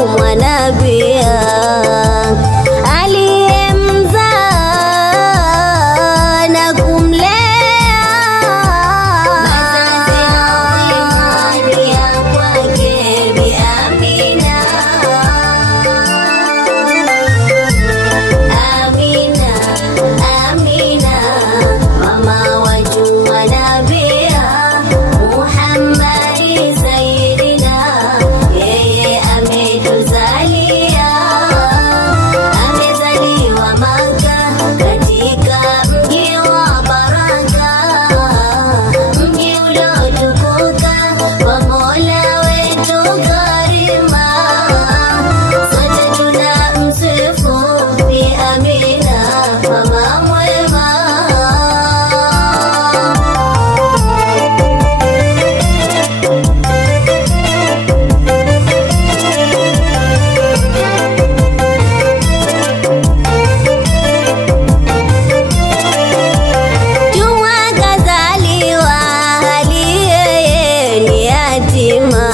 watumwa nabia aliyemzaa na kumlea mazazi adhimani ya kwake Bi Amina. Amina, Amina, mama watumwa nabia Muhammadi Sayyidina, yeye ametuzalia, amezaliwa Maka katika mji wa baraka, mji uliotukuka kwa Mola wetu karima. Sote tunamsifu Bi Amina, mama mwema. Juma kazaliwa hali yeye ni yatima,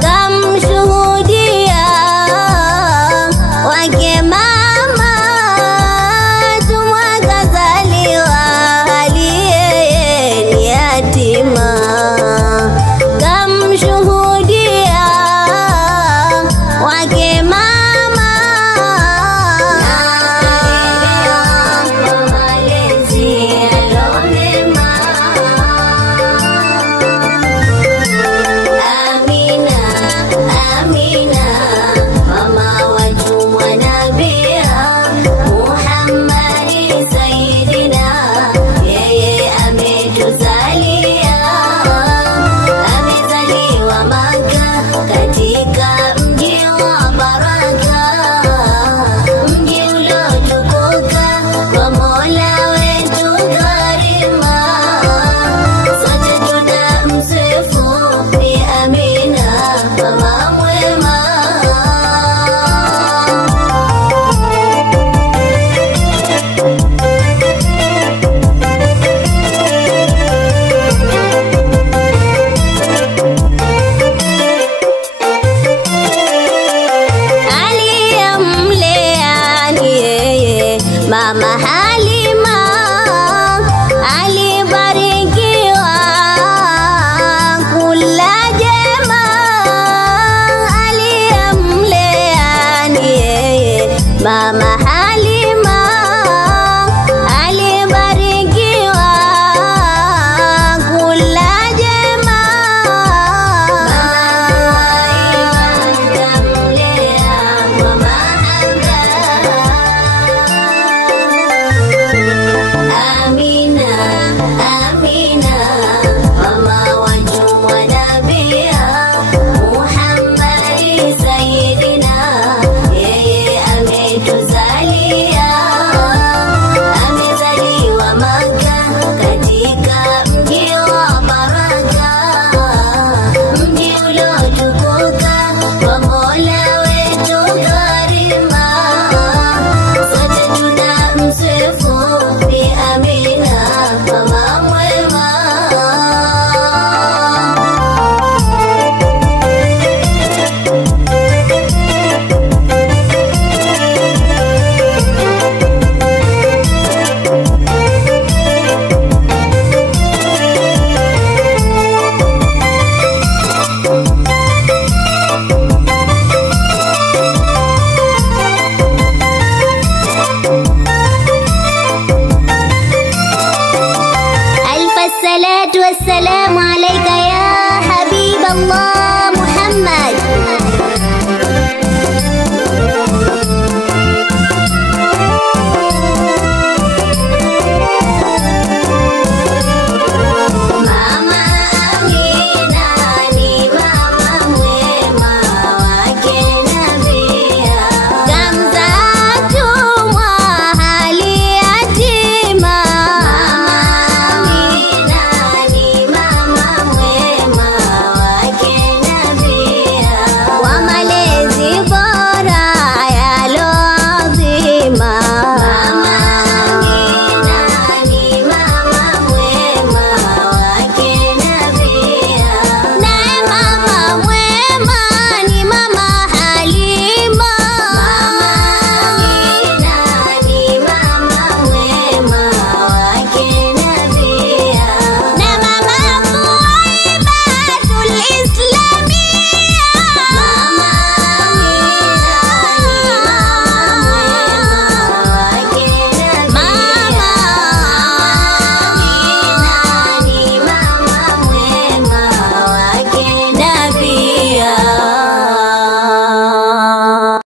kamshuhudia wake mama. Juma kazaliwa hali yeye ni yatima, kamshuhudia wake mama. Kwa malezi alomema. Amina, Amina, mama watumwa nabia Muhammadi Sayyidina, yeye ametuzalia, amezaliwa Maka katika mji wa baraka, mji uliotukuka kwa Mola wetu karima. Sote tunamsifu Bi Amina, mama mwema. Aliyemlea ni yeye mama Halima, alibarikiwa kula jema. Aliyemlea ni yeye mama